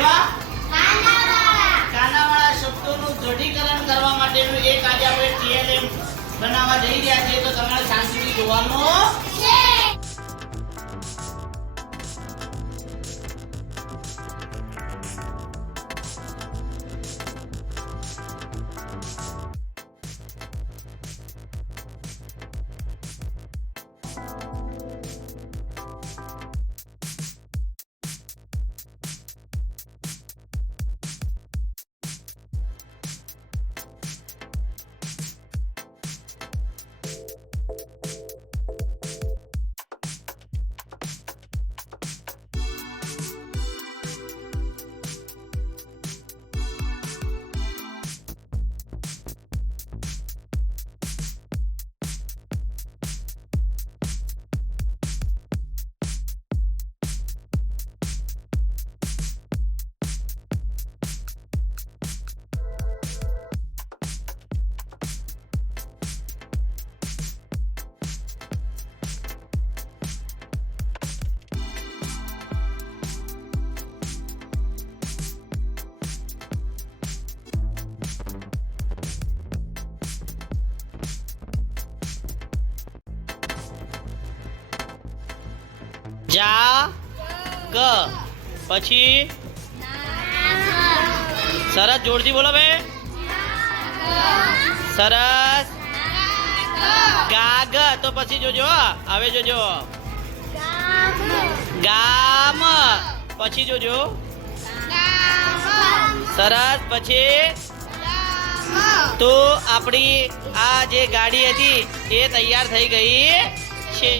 કેવા કાનાવાળા શબ્દોનું દ્રઢીકરણ કરવા માટેનું એક આજે આપણે ટીએલએમ બનાવવા જઈ રહ્યા છીએ, તો તમારે શાંતિથી જોવાનું છે. જા ગ પછી સરસ જોરથી બોલો બે. સરસ. ગાગ તો પછી જોજો, હવે જોજો. ગામ પછી જોજો. સરસ. પછી તો આપણી આ જે ગાડી હતી એ તૈયાર થઈ ગઈ છે.